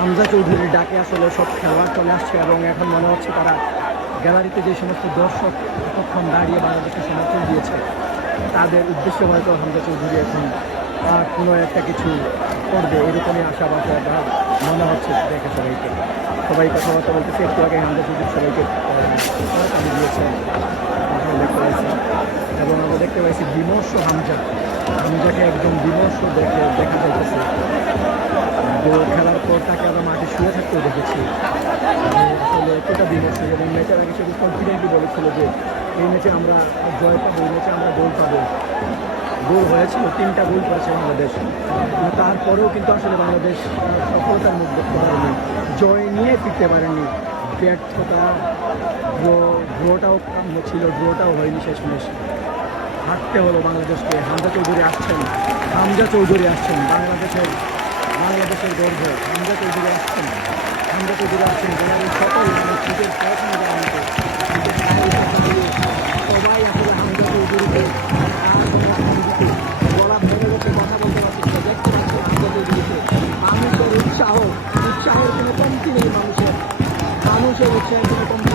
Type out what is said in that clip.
হামজা চৌধুরীর ডাকে আসলে সব খেলোয়াড় চলে আসছে এবং এখন মনে হচ্ছে তারা গ্যালারিতে যে সমস্ত দর্শক এতক্ষণ দাঁড়িয়ে বাংলাদেশকে সমর্থন দিয়েছে তাদের উদ্দেশ্যে হয়তো হামজা চৌধুরী এখন কোনো একটা কিছু করবে এরকমই আশাবাদ বা মনে হচ্ছে দেখে সবাই কথাবার্তা বলতেছে। একটু আগে হামজা চৌধুরী সবাইকে আমি দিয়েছে দেখতে পাইছি এবং আমরা দেখতে পাইছি বিমর্ষ হামজাকে একদম বিমর্ষ দেখা যাইতেছে। গোল খেলার পর তাকে আমরা মাঠে শুয়ে থাকতেও দেখেছি আসলে এতটা বিমর্ষ এবং ম্যাচের আগে সে কনফিডেন্টলি বলেছিল যে এই ম্যাচে আমরা জয় পাবো, এই ম্যাচে আমরা গোল পাবো। গোল হয়েছিল, 3টা গোল করেছে বাংলাদেশ, তারপরেও কিন্তু আসলে বাংলাদেশ সফলতার মুখ দেখতে পারেনি, জয় নিয়ে ফিরতে পারেনি। ব্যর্থতা ড্রটাও ড্রটাও হয়নি, শেষমেশ হারতে হলো বাংলাদেশকে। হামজা চৌধুরী আসছেন বাংলাদেশের গর্ব। হামজা চৌধুরী আসছেন জেনারেল সকল ক্রিকেট পড়াশোনা সবাই আসলে হামজা চৌধুরীকে গলা ভেঙে বসে কথা বলতে পারছে, দেখতে পাচ্ছে হামজা চৌধুরীকে। মানুষের উৎসাহের কোনো কমতি নেই, মানুষের উৎসাহের কোনো কমতি